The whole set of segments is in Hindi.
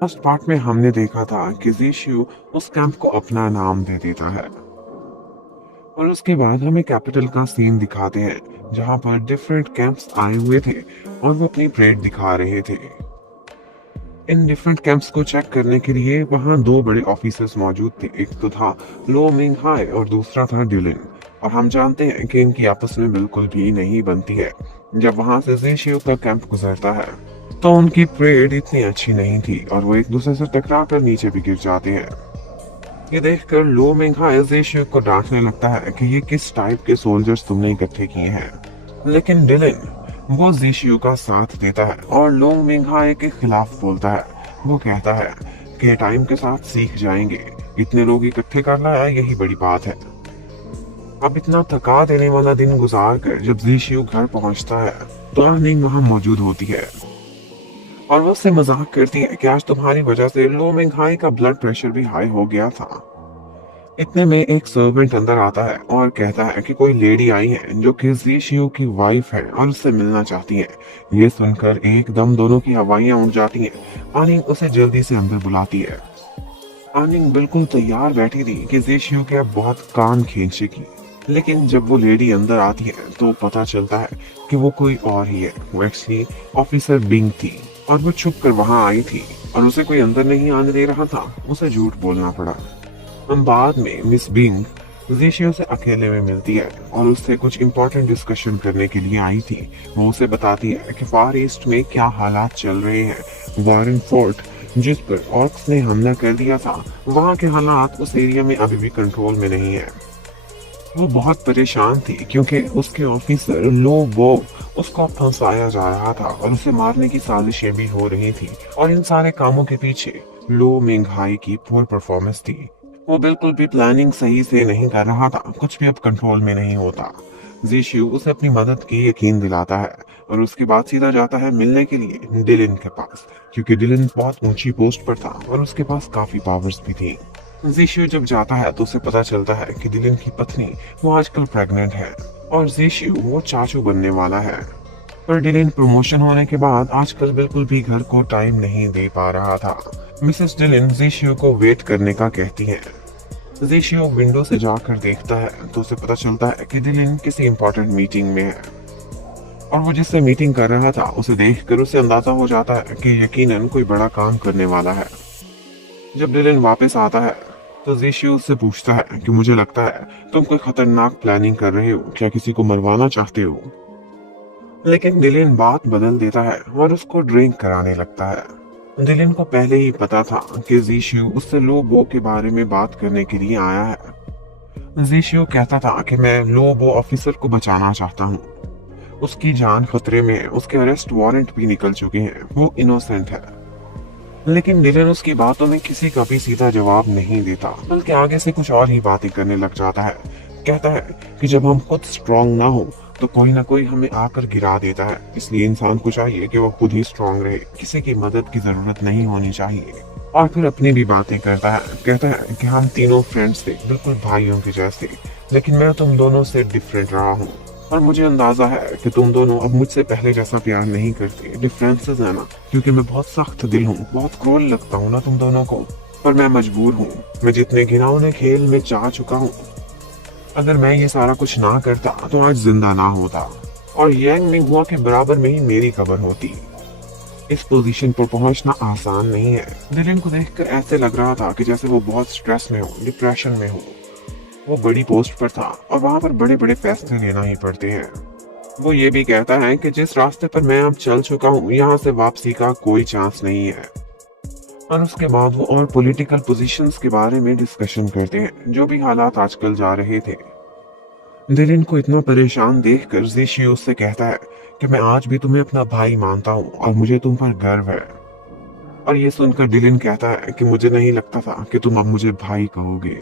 फर्स्ट पार्ट में हमने देखा था कि ज़ीशियो उस कैंप को अपना नाम दे देता है और उसके बाद हमें कैपिटल का सीन दिखाते हैं जहां पर डिफरेंट कैंप्स आए हुए थे और वो अपनी परेड दिखा रहे थे। इन डिफरेंट कैंप्स को चेक करने के लिए वहां दो बड़े ऑफिसर्स मौजूद थे। एक तो था लो मिंग हाई और दूसरा था डिलिन। और हम जानते हैं कि इनकी आपस में बिल्कुल भी नहीं बनती है। जब वहां से ज़ीशियो का कैंप गुजरता है तो उनकी परेड इतनी अच्छी नहीं थी और वो एक दूसरे से टकरा कर नीचे भी गिर जाते हैं। ये देखकर लो मिंगहाई ज़ीशियो को डांटने लगता है कि ये किस टाइप के सोल्जर्स तुमने इकट्ठे किए हैं। लेकिन डिलिन वो ज़ीशियो का साथ देता है और लो मिंगहाई के खिलाफ बोलता है। वो कहता है कि टाइम के साथ सीख जाएंगे, इतने लोग इकट्ठे करना है यही बड़ी बात है। अब इतना थका देने वाला दिन गुजार कर जब ज़ीशियो घर पहुंचता है तो अर्निंग वहां मौजूद होती है और वो उससे मजाक करती है कि आज तुम्हारी वजह से लो मिंगहाई का ब्लड प्रेशर भी हाई हो गया था। इतने में एक सर्वेंट अंदर आता है और कहता है कि कोई लेडी आई है जो कि ज़ीशियो की वाइफ है और उससे मिलना चाहती है। ये सुनकर एकदम दोनों की हवाइयां उड़ जाती हैं। आनिंग उसे जल्दी से अंदर बुलाती है। आनिंग बिल्कुल तैयार बैठी थी कि ज़ीशियो के अब बहुत कान खींचेगी। लेकिन जब वो लेडी अंदर आती है तो पता चलता है कि वो कोई और ही है। वो एक्चुअली ऑफिसर बिंग थी और वो छुप कर वहां आई थी और उसे कोई अंदर नहीं आने दे रहा था। उसे झूठ बोलना पड़ा। हम बाद में मिस बिंग ज़ीशियो से अकेले में मिलती है और उससे कुछ इम्पोर्टेंट डिस्कशन करने के लिए आई थी। वो उसे बताती है कि फार ईस्ट में क्या हालात चल रहे हैं। वारन फोर्ट जिस पर ऑर्क्स ने हमला कर दिया था, वहाँ के हालात उस एरिया में अभी भी कंट्रोल में नहीं है। वो बहुत परेशान थी क्योंकि उसके ऑफिसर लो वो उसको फंसाया जा रहा था और उसे मारने की साजिशें भी हो रही थी। और इन सारे कामों के पीछे लो मिंगहाई की पुअर परफॉर्मेंस थी। वो बिल्कुल भी प्लानिंग सही से नहीं कर रहा था, कुछ भी अब कंट्रोल में नहीं होता। ज़ीशियो उसे अपनी मदद की यकीन दिलाता है और उसके बाद सीधा जाता है मिलने के लिए डिलिन के पास, क्योंकि डिलिन बहुत ऊंची पोस्ट पर था और उसके पास काफी पावर्स भी थी। ज़ीशियो जब जाता है तो उसे पता चलता है कि डिलिन की पत्नी वो आजकल प्रेग्नेंट है और ज़ीशियो वो चाचू बनने वाला है। पर डिलिन प्रमोशन होने के बाद आजकल बिल्कुल भी घर को टाइम नहीं दे पा रहा था। मिसेस डिलिन ज़ीशियो को वेट करने का कहती है। ज़ीशियो विंडो से जाकर देखता है तो उसे पता चलता है कि डिलिन किसी इंपॉर्टेंट मीटिंग में है और वो जिससे मीटिंग कर रहा था उसे देखकर उसे अंदाजा हो जाता है कि यकीनन कोई बड़ा काम करने वाला है। जब डिलिन वापस आता है तो ज़ीशियो उससे पूछता है कि मुझे लगता है तुम कोई खतरनाक प्लानिंग कर रहे हो, क्या किसी को मरवाना चाहते हो। लेकिन डिलिन बात बदल देता है और उसको ड्रिंक कराने लगता है। डिलिन को पहले ही पता था कि ज़ीशियो उससे लोबो के बारे में बात करने के लिए आया है। ज़ीशियो कहता था कि मैं लोबो ऑफिसर को बचाना चाहता हूँ, उसकी जान खतरे में है, उसके अरेस्ट वारंट भी निकल चुके हैं, वो इनोसेंट है। लेकिन डिलिन उसकी बातों में किसी का भी सीधा जवाब नहीं देता, बल्कि आगे से कुछ और ही बातें करने लग जाता है। कहता है कि जब हम खुद स्ट्रांग ना हो तो कोई ना कोई हमें आकर गिरा देता है, इसलिए इंसान को चाहिए कि वो खुद ही स्ट्रांग रहे, किसी की मदद की जरूरत नहीं होनी चाहिए। और फिर अपनी भी बातें करता है। कहता है कि हम तीनों फ्रेंड्स थे, बिल्कुल भाइयों के जैसे, लेकिन मैं तुम दोनों से डिफरेंट रहा हूँ और मुझे अंदाजा है कि तुम दोनों अब मुझसे पहले जैसा प्यार नहीं करते। डिफरेंसेस है ना, क्योंकि मैं बहुत सख्त दिल हूँ, बहुत क्रूर लगता हूँ ना तुम दोनों को, पर मैं मजबूर हूँ। मैं जितने घिनौने खेल में जा चुका हूँ, अगर मैं ये सारा कुछ ना करता तो आज जिंदा ना होता और यांग मिंगहुआ के बराबर में ही मेरी कब्र होती। इस पोजीशन पर पहुंचना आसान नहीं है। डिलिन को देखकर ऐसे लग रहा था कि जैसे वो बहुत स्ट्रेस में हो, डिप्रेशन में हो। वो बड़ी पोस्ट पर था और वहां पर बड़े बड़े फैसले लेना ही पड़ते हैं। वो ये भी कहता है कि जिस रास्ते पर मैं अब चल चुका हूँ, यहाँ से वापसी का कोई चांस नहीं है। और उसके बाद वो और पॉलिटिकल पोजीशंस के बारे में डिस्कशन करते हैं, जो भी हालात आजकल जा रहे थे। डिलिन को इतना परेशान देखकर ज़ीशियो उससे कहता है कि मैं आज भी तुम्हें अपना भाई मानता हूँ और मुझे तुम पर गर्व है। और ये सुनकर डिलिन कहता है कि मुझे नहीं लगता था कि तुम अब मुझे भाई कहोगे।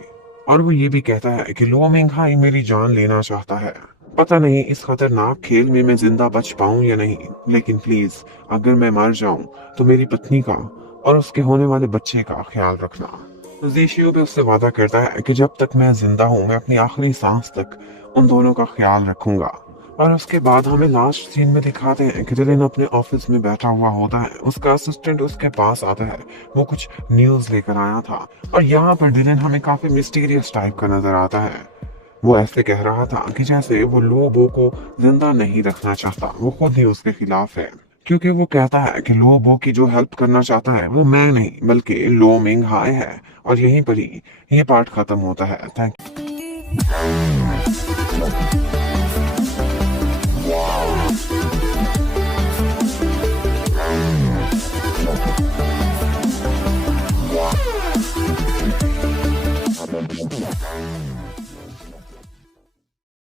और वो ये भी कहता है कि लो मिंगहाई मेरी जान लेना चाहता है। पता नहीं इस खतरनाक खेल में मैं जिंदा बच पाऊं या नहीं, लेकिन प्लीज अगर मैं मर जाऊं तो मेरी पत्नी का और उसके होने वाले बच्चे का ख्याल रखना। ज़ीशियो भी उससे वादा करता है कि जब तक मैं जिंदा हूं मैं अपनी आखिरी सांस तक उन दोनों का ख्याल रखूंगा। और उसके बाद हमें लास्ट सीन में दिखाते हैं कि डिलन अपने ऑफिस में बैठा हुआ होता है। उसका असिस्टेंट उसके पास आता है, वो कुछ न्यूज़ लेकर आया था। और यहाँ पर डिलन हमें काफी मिस्टीरियस टाइप का नजर आता है। वो ऐसे कह रहा था कि जैसे वो लोबो को जिंदा नहीं रखना चाहता, वो खुद ही उसके खिलाफ है। क्योंकि वो कहता है कि लोबो की जो हेल्प करना चाहता है वो मैं नहीं बल्कि लो मिंग हाय है। और यहीं पर ही ये पार्ट खत्म होता है। थैंक